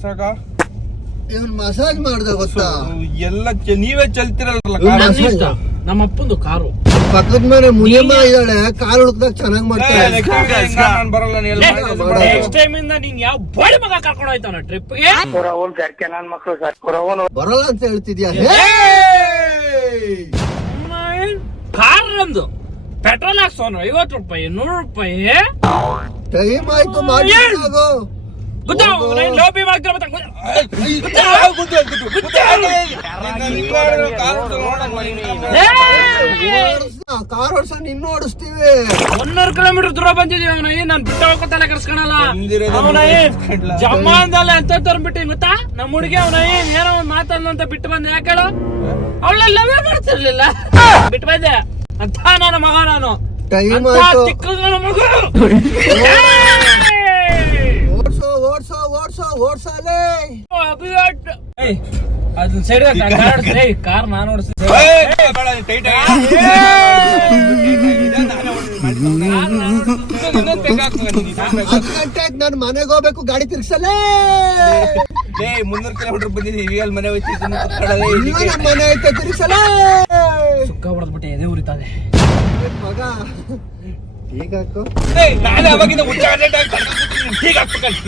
ಮಸಾಗ ಇವನ್ massage ಮಾಡ್ದ ಗೊತ್ತಾ? ಎಲ್ಲ ನೀವೇ ಚಲ್ತಿರಲ್ಲ. ನಮ್ಮ ಅಪ್ಪಂದು ಕಾರು ಪಕ್ಕದ ಮನೆ ಮುನಿಯಮ್ಮ ಇದ್ದಾಳೆ, ಕಾರ್ ಹುಡುಕ್ದಾಗ ಚೆನ್ನಾಗ್ ಮಾಡ್ತಾರೆ. ಬರಲ್ಲ. ನೆಕ್ಸ್ಟ್ ಟೈಮ್ ಇಂದ ನೀನ್ ಯಾವ ಬೋಳಿ ಮಗ ಕರ್ಕೊಂಡು ಹೋಯ್ತಾನ ಟ್ರಿಪ್ಗೆ ಬರಲ್ಲ ಅಂತ ಹೇಳ್ತಿದ್ಯಾ? ಕಾರ್ ಒಂದು ಪೆಟ್ರೋಲ್ ಹಾಕ್ಸೋನು 50 ರೂಪಾಯಿ 100 ರೂಪಾಯಿ. ಟೈಮ್ ಆಯ್ತು ಮಾಡಿ ಲೋಬಿ ಮಾಡ್ತಿರ ಕಾರ್ ಓಡ್ಸ ನಿನ್ನ ಓಡಿಸ್ತೀವಿ. 100 ಕಿಲೋಮೀಟರ್ ದೂರ ಬಂದಿದೀವಿ. ಅವನ ನಾನ್ ಬಿಟ್ಟು ಹೋಗ್ಕೊತಲ್ಲ ಕರ್ಸ್ಕೊಳಲ್ಲ. ಅವನ ಜಮಾನ್ದಲ್ಲ ಎಂತ ತರ್ಬಿಟ್ಟಿ ಗೊತ್ತಾ? ನಮ್ಮ ಹುಡುಗಿ ಅವನ ಏನೋ ಒಂದ್ ಮಾತಂತ ಬಿಟ್ಟು ಬಂದೆ. ಯಾಕೆ ಹೇಳು? ಅವಳೆಲ್ಲ ಮಾಡ್ತಿರ್ಲಿಲ್ಲ, ಬಿಟ್ಟು ಬಂದೆ ಅಂತ ನನ್ನ ಮಗ. ನಾನು ಟೈಮ್ ಆಯ್ತು. ಚಿಕ್ಕ ಮಗ ಓಡ್ಸಲೇ ಅದನ್ನ ಸೈಡ್ ಕಾರ್ ನಾನು ಓಡಿಸ್ತೀನಿ. ನಾನು ಮನೆಗೆ ಹೋಗ್ಬೇಕು, ಗಾಡಿ ತಿರ್ಗ್ಸಲೇ. 300 ಕಿಲೋಮೀಟರ್ ಬಂದಿದ್ದೀವಿ, ಅಲ್ಲಿ ಮನೆ ಹೋಯ್ತು. ಮನೆ ಐತೆ ತಿರ್ಗ್ಸಲೇ. ಸುಕ್ಕ ಹೊಡೆದ್ಬಿಟ್ಟೆ, ಎದೆ ಉರಿತಾದೆ ಮಗ. ಈಗ ನಾಳೆ ಅವಾಗಿಂದ ಹುಚ್ಚ ಹೀಗೆ ಹಾಕ್ಬೇಕಂತ